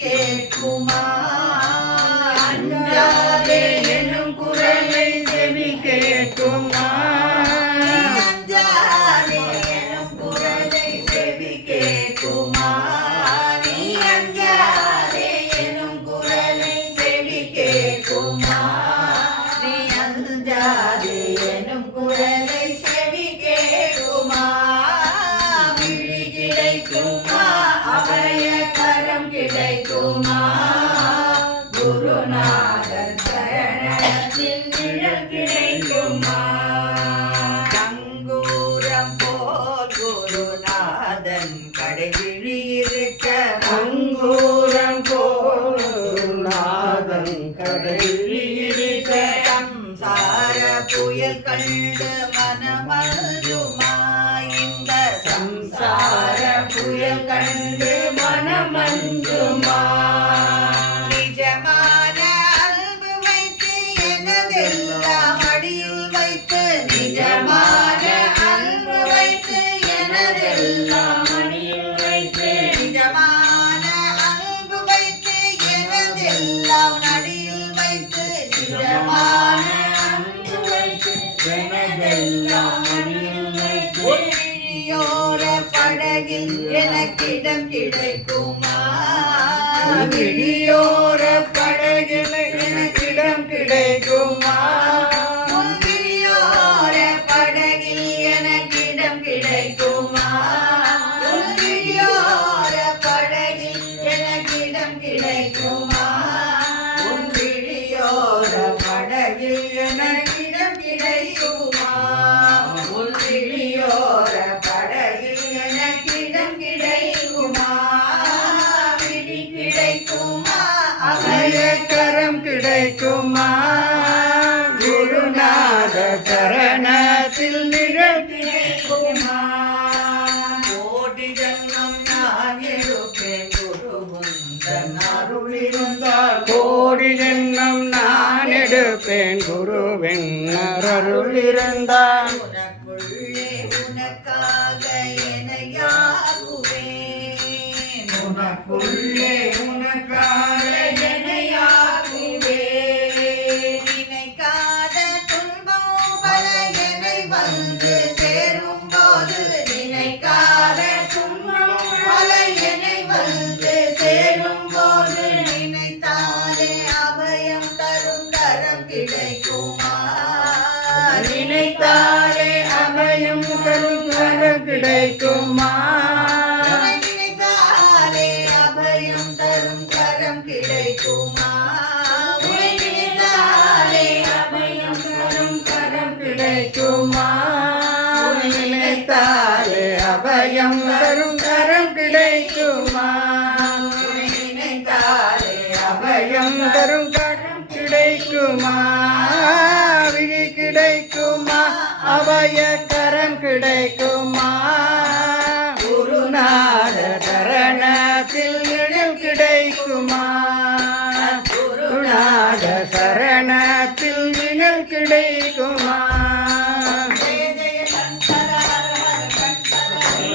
கேட்குமா அஞ்சாதே எனும் குரலை செவி கேட்குமா அஞ்சாதே எனும் குரலை செவி கேட்குமா நீ அஞ்சாதே எனும் குரலை செவி கேட்குமா நீ அஞ்சாதே எனும் குரலை செவி கேட்குமா விழி கிடைக்குமா அபய கரம் கிடைக்குமா குருநாதர் சரணத்தில் நிழல் கிடைக்குமா நங்கூரம் போல் குருநாதன் கடைவிழி இருக்க நங்கூரம் போல் குருநாதன் கடைவிழி இருக்க சம்சார புயல் கண்டு மனமருமா இந்த சம்சார புயல் கண்டு மனமஞ்சுமா நிஜமான அன்பு வைத்து எனதெல்லாம் அடியில் வைத்து நிஜமான அன்பு வைத்து எனதெல்லாம் அடியில் வைத்து நிஜமான அன்பு வைத்து எனதெல்லாம் அடியில் வைத்து நிஜமான அன்பு வைத்து எனதெல்லாம் அடியில் வைத்து விழியோர படகில் எனக்கிடம் கிடைக்குமா விழியோர படகில் எனக்கிடம் கிடைக்குமா விழியோர படகில் எனக்கிடம் கிடைக்குமா விழியோர படகில் எனக்கிடம் கிடைக்குமா விழியோர படகில் எனக்கிடம் கிடைக்குமா விழியோர படகில் எனக்கிடம் கிடைக்குமா விழி கிடைக்குமா அபயக்கரம் கிடைக்குமா குருநாத சரணத்தில் நிழல் கிடைக்குமா கோடி ஜன்மம் நான் எடுப்பேன் குருவுந்தன் அருளிருந்தால் கோடி ஜன்மம் நான் எடுப்பேன் குருவின் அருளிருந்தால் உனக்குள்ளே உனக்காக எனையாகுவேன் உனக்குள்ளே உனக்காக எனையாகுவேன் நினைக்காத துன்பம் பல என்னை வந்து சேரும் போது நினைக்காத துன்பம் பல என்னை வந்து சேரும் போது நினைத்தாலே அபயம் தரும் கரம் கிடைக்குமா நினைத்தாலே அபயம் தரும் கரம் கிடைக்குமா நினைத்தாலே அபயம் தரும் கரம் கிடைக்குமா நினைத்தாலே அபயம் தரும் கரம் கிடைக்குமா நினைத்தாலே அபயம் தரும் கரம் கிடைக்குமா நினைத்தாலே அபயம் தரும் கரம் கிடைக்குமா விழி கிடைக்குமா அபய கரம் கிடைக்குமா குருநாத சரணத்தில் நிழல் கிடைக்குமா குருநாத சரணத்தில் நிழல் கிடைக்குமா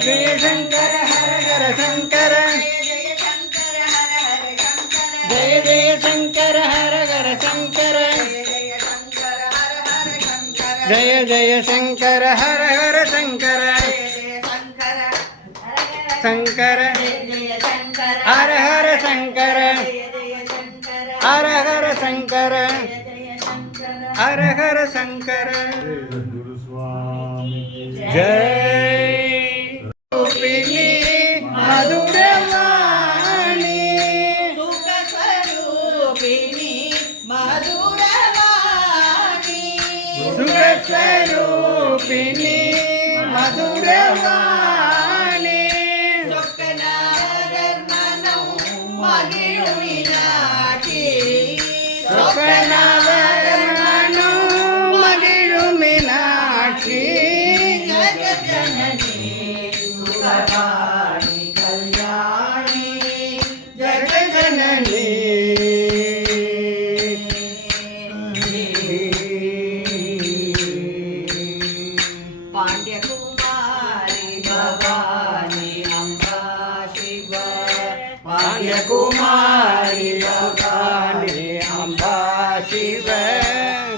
ஜெய சங்கர ஹர ஹர சங்கர ஜெய ஜெய சங்கர ஹர ஹர சங்கர ஜெய ஜெய சங்கர ஹர ஹர சங்கர சங்கர ஹர ஹர சங்கர ஹர ஹர சங்கர ஹர ஹர சங்கர ஜெய் ரூபிணி மதுரவாணி சுகஸ்வரூபிணி மதுரவாணி சுகஸ்வரூபிணி மதுரவாணி சொக்கநாதர் மனம் மகிழுமினாட்டி சொக்கநாதர் மனம் மகிழுமினாட்டி ஜகஜனனி சுகவாணி கல்யாணி பஞ்சமி அம்பா சிவ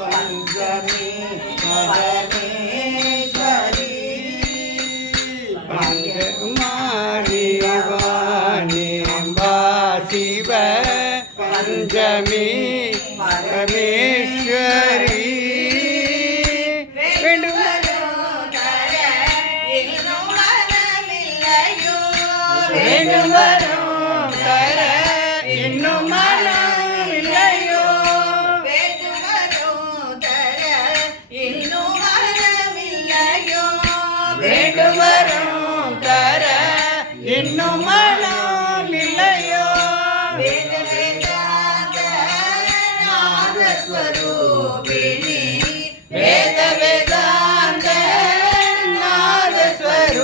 பஞ்சமி பரமேஸ்வரி பஞ்சமாரி வாணி அம்பா சிவ பஞ்சமி பரமேஸ்வரி வேண்டும் வரும் தர இன்னும் மனம் இல்லையோ வேண்டும் வரும் தர இன்னும் மனமில்லையோ வேண்டும் வரும் தர இன்னும் மனம் இல்லையோ வேத வேதாந்த நாதஸ்வரூபிணி வேத வேதாந்த நாதஸ்வரூபிணி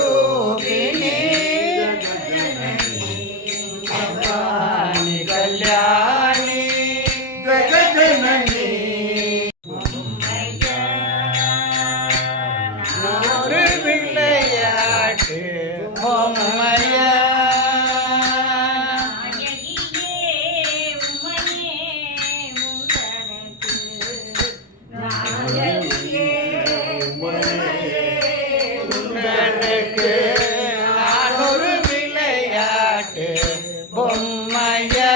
பவானி கல்யாணி ஜெகஜனனி ஒரு விளையாட்டு பொம்மையா உனக்கு நான் ஒரு விளையாட்டு பொம்மையா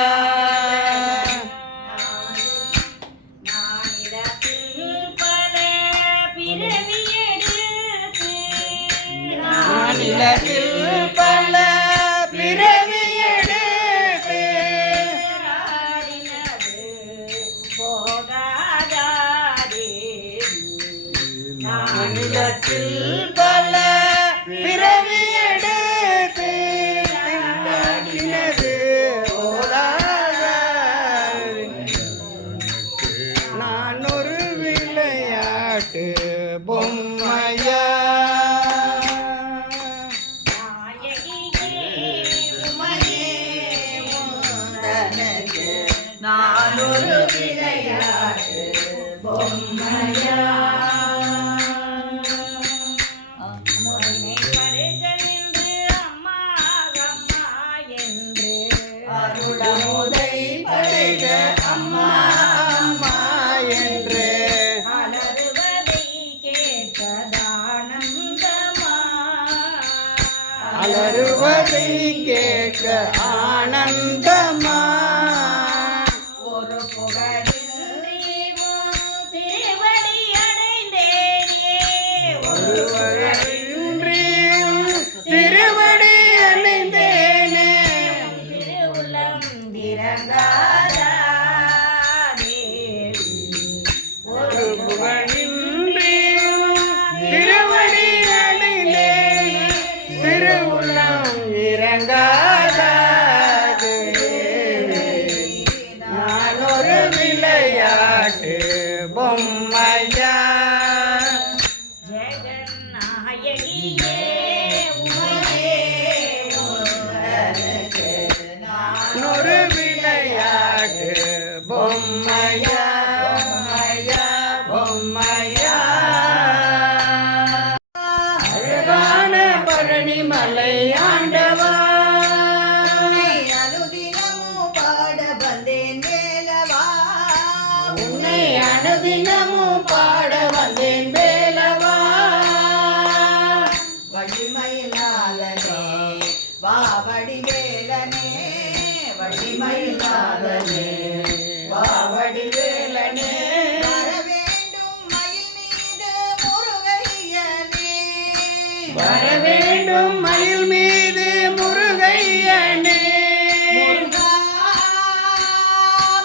மாநிலத்தில் பல பிறவி எடுத்து மாநிலத்தில் பல பிறவி எடுத்து பின்னாடினது ஓடாது. நான் ஒரு விளையாட்டு பொம்மையா நான் ஒரு விளையாட்டு பொம்மையா அருளமுதை படைக அம்மா அம்மா என்று அலறுவதை கேட்பதானந்தமா அலறுவதை கேட்க ஆனந்தமா ஒரு புகழின்றி உன் திருவடி அடைந்தேனே ஒருவரின்றி திருவடி அணிந்தேனே திருவுள்ளம் திறங்காதா தேவி ஒரு புகழின்றி திருவடி அணிந்தேனே திருவுள்ளம் இறங்காதது நான் ஒரு விளையாட்டு பொம்மையா ஜெகநாயகியே உமையே உனக்கு நான் ஒரு விளையாட்டு பொம்மையா பொம்மையா பொம்மையா அழகான பழனி மலை ஆண்டவா அனுதினமும் பாட வந்தேன் வேலவா உன்னை அனுதினமும் பாட வந்தேன் வேலவா வழிமயிலாலனே வாவடி வேலனே வழிமயிலாலனே வாவடி வேலனே வர வேண்டும் மயில் மீது முருகையனே வர வேண்டும் மயில் மீது முருகையனே முருகா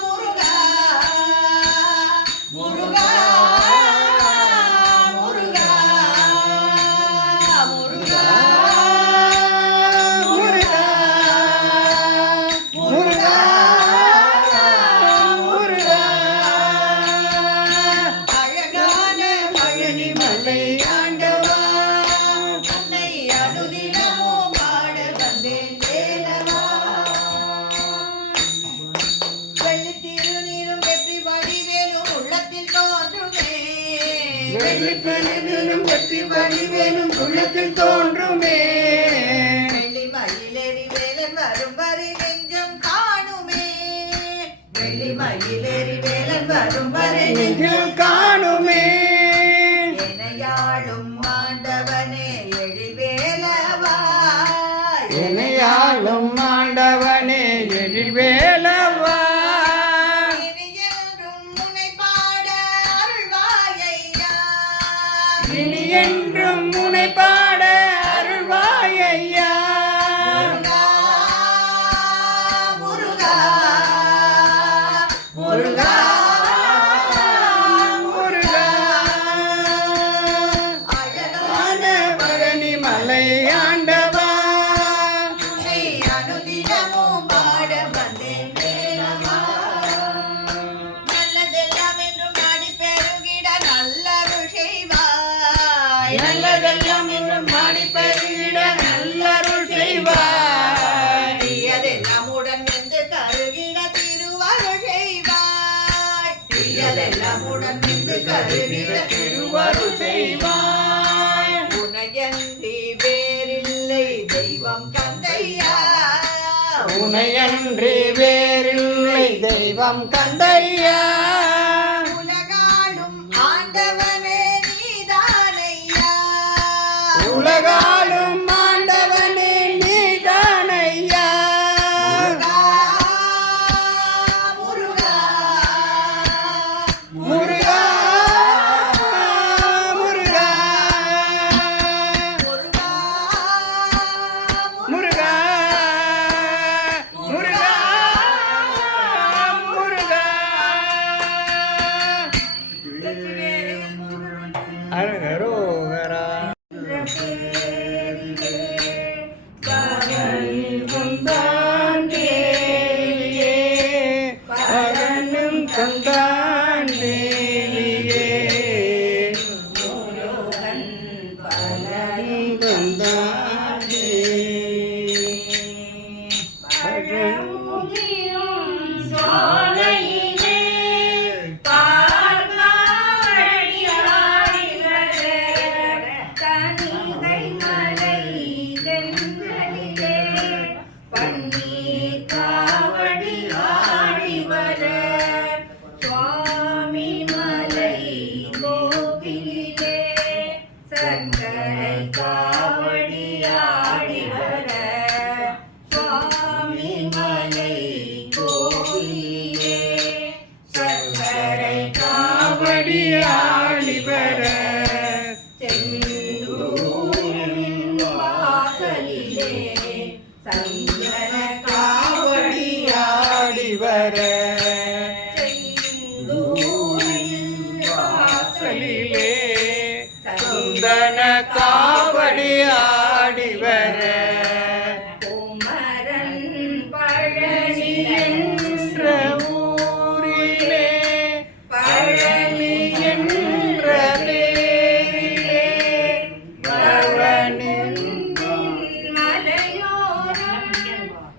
முருகா முருகா முருகா முருகா முருகா முருகா முருகா அழகான பழனி மலை ஆண்டவா தன்னை அனுதினமும் பாட வந்தேன் வேலவா வெள்ளி திருநீரும் வெற்றி வடிவேலும் உள்ளத்தில் தோன்றுமே வெள்ளிப்பெருவிலும் வெற்றி வடிவேலும் உள்ளத்தில் தோன்றுமே வெள்ளி மயிலேறி வேலன் வரும் வரை நெஞ்சம் காணுமே அறிவிட திருவருள் செய்வாய். உனையன்றி வேறில்லை தெய்வம் கந்தையா, உனையன்றி வேறில்லை தெய்வம் கந்தையா. உலகாளும் ஆண்டவனே நீதானையா, உலகாலும் ஆண்டவனே நீதானையா. முருகா முருகா முருகா முருகா முருகா முருகா முருகா. அரகரோகரா. தந்தான் தேவியே, பகனும் தந்தான் தேவியே, தந்தான் தேவியே. சக்கரை காவடி ஆடி வர சுவாமி மலை கோவிலே, சக்கரை காவடி ஆடி வர செந்தூரின் வாசலிலே, சந்தன காவடி ஆடி வர செந்தூரின் வாசலிலே, சந்தன காவடி ஆடி வர குமரன் பழனி என்ற ஊரிலே, பழனி என்ற பேரிலே, பவனின்றும் மலையோரம்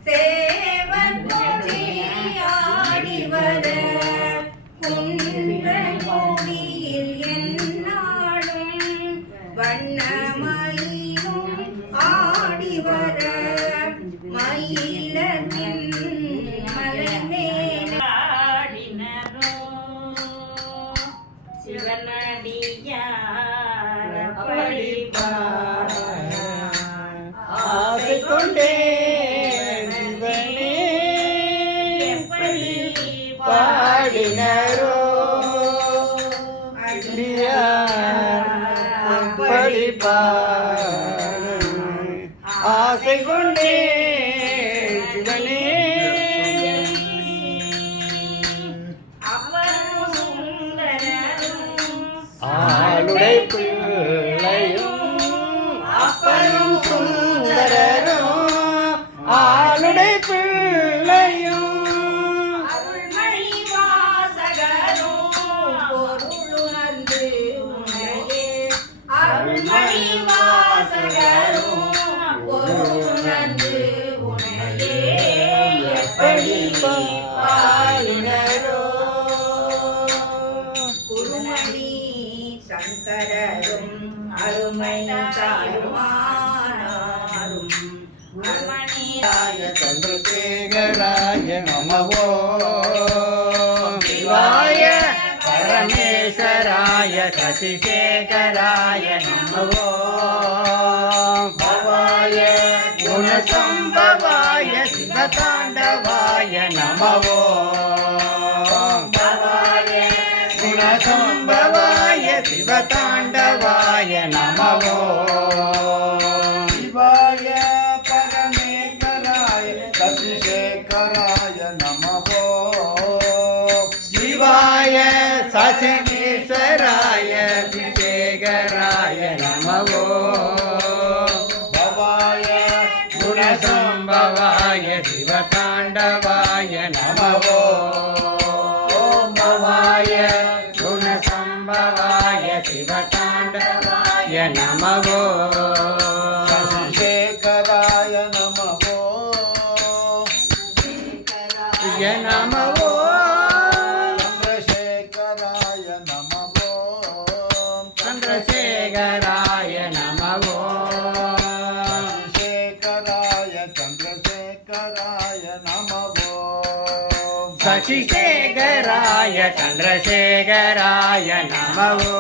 சேவற்கொடி ஆடி வர, குன்றக்கொடியில் எந்நாளும் வண்ணமயிலும் ஆடி வர, மயிலத்தின் மலை மேல் ஆடினரோ சிவனடியார் அப்படி ஆசை கொண்டே சிவனே எப்படி பாடினரோ அடியார் அப்படி பாடு ஆசை கொண்டே சிவனே. அவரும் சுந்தரரும் ஆளுடை பிள்ளையும் அப்பனும் சுந்தரரும், ஆளுடை பிள்ளையும் அருள்மணி வாசகரும் பொருளுணர்ந்து உனையே, அருள்மணி வாசகரும் பொருளுணர்ந்து உனையே, எப்படி பாடினரோ குருமணி சங்கரரும் அருமை தாயுமானாரும், குருமணியாய சந்திரசேகராய நமவோ, சிவாய பரமேஸ்வராய சசிசேகராய நமவோ, பவாய குணசம்பவாய சிவதாண்டவாய நமவோ, பவாய குணசம்பவாய சிவதாண்டவாய நமவோ, शिवाय परमेश्वराय शशिशेखराय नमो சிவாய சசிகேஸ்வராய சிசேகராய நமவோ, भवाय குணசம்பவாய சிவதாண்டவாய நமவோ, பவாய குணசம்பவாய சிவதாண்டவாய நமவோ, शशिशेखराय नमो நமவோ, चन्द्रशेखराय नमो சசிசேகராய சந்திரசேகராய நமவோ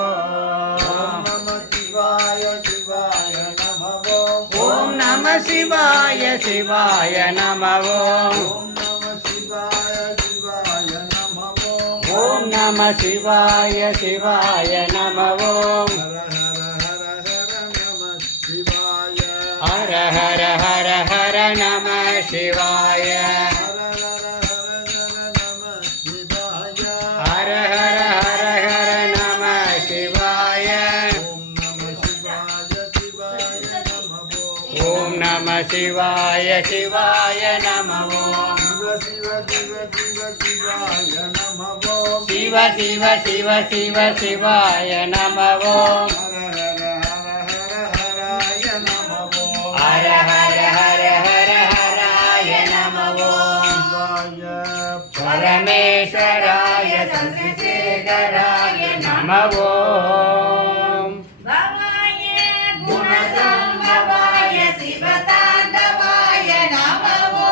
ஓம் நம சிவாய சிவாய நமவோ ஓம் நம சிவாய சிவாய நமவோ ஹர ஹர ஹர ஹர நம சிவாய ஹர ஹர ஹர ஹர நம சிவாய ஓம் நம சிவாய சிவாய நமவோ சிவ சிவ சிவ சிவ சிவாய நமவோ ஹர ஹர ஹர ஹர ஹராய நமவோ பரமேஸ்வராய சசிசேகராய நமவோ பவாய குணசம்பவாய சிவதாண்டவாய நமவோ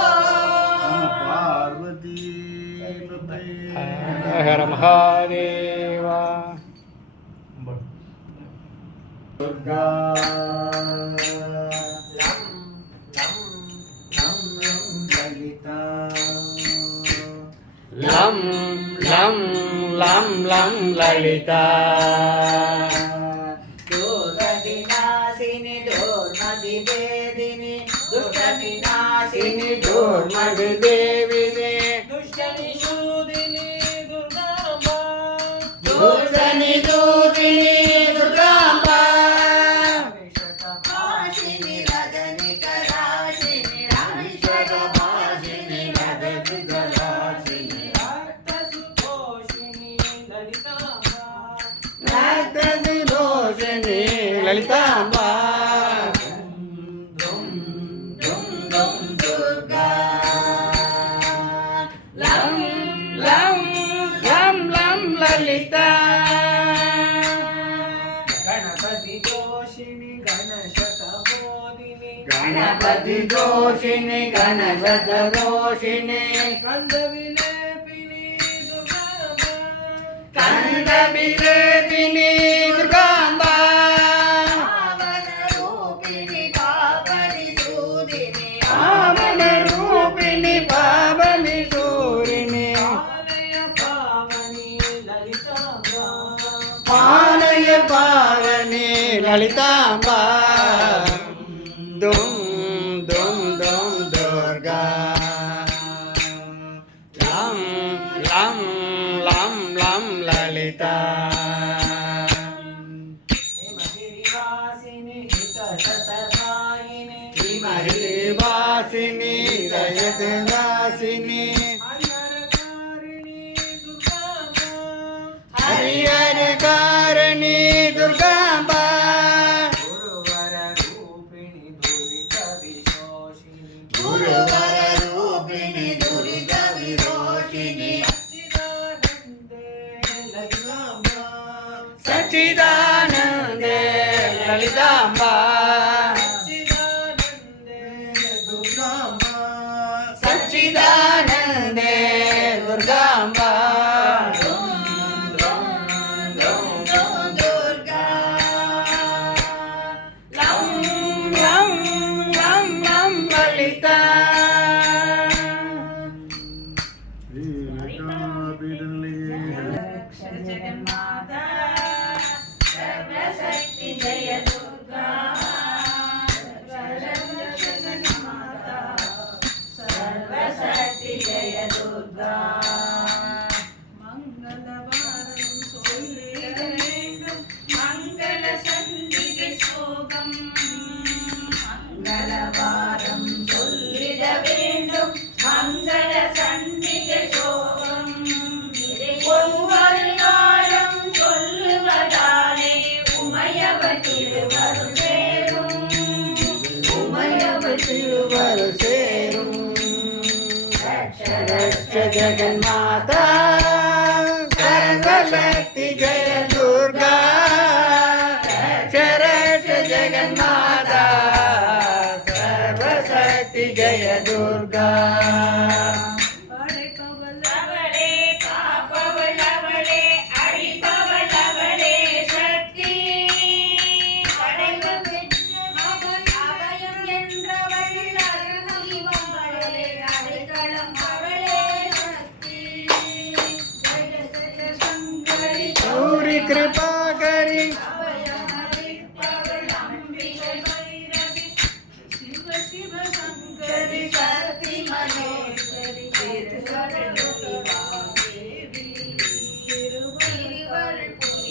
பார்வதி ஹர ஹர மகாதேவா துர்கா லம் லம் லம் லம் லலிதா दुर्गतिनाशिनि दुर्मतिभेदिनि दुष्टविनाशिनि दुर्मति देविने दुष्टनिषूदिनि दुर्गाम्बा दुर्गनि दूतिनि दुर्गाम्बा भाषिनि रजनिकराशिनि रामेश्वरभाषिनि रजनिकराशिनि रक्तसुतोषिनि ललिताम्बा रक्तसिरोषिणि ललिताम्बा दुर्गा लं लं लं लं ललिता गणपति दोषिनि गणशतमोदिनि गणपति दोषिणि गणशतदोषिणि कन्दविलेपिनि दुर्गाम्बा कन्दविलेपिनि दुर्गाम्बा पावनरूपिणि पापरिसूदिनि आमनरूपिणि पावनि सूरिणि आलय पावनि ललिताम्बा पालय पावनि ललिताम्बा दुं दुं दुं दुर्गा लं लं लं लं ललिता हिमगिरिवासिनि हितशतधायिनि हिमहिवासिनि रजतदासिनि हरिहरकारिणि दुर्गाम्बा हरिहरकारिणि दुर्गाम्बा गुरुवररूपिणि दुरितविशोषिणि गुरुवररूपिणि दुरितविरोषिणि सच्चिदानन्दे ललिताम्बा सच्चिदानन्दे ललिताम्बा सच्चिदानन्दे सच्चिदानन्दे दुर्गाम्बा दुर्गा लं लं लं लं ललिता जगन्माता सर्वशक्ति जय दुर्गा जगन्माता सर्वशक्ति जय दुर्गा मंगलवारं சொல்லிட வேண்டும் மங்கள சந்திகை சோகம் மங்களவாரம் சொல்லிட வேண்டும் மங்கள சந்திகை சோகம் ஒவ்வொரு நாளும் சொல்லுவதாலே உமையவர் திருவருள் சேரும் உமையவர் திருவருள் சேரும் रक्ष जगन्माता सर्वशक्ति जय दुर्गा रक्ष जगन्माता सर्वशक्ति जय दुर्गा படைப்பவளே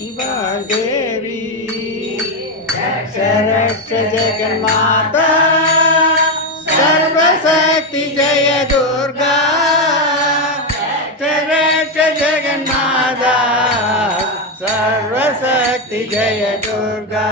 देवी रक्ष रक्ष जगन्माता सर्वशक्ति जय दुर्गा रक्ष रक्ष जगन्माता सर्वशक्ति जय दुर्गा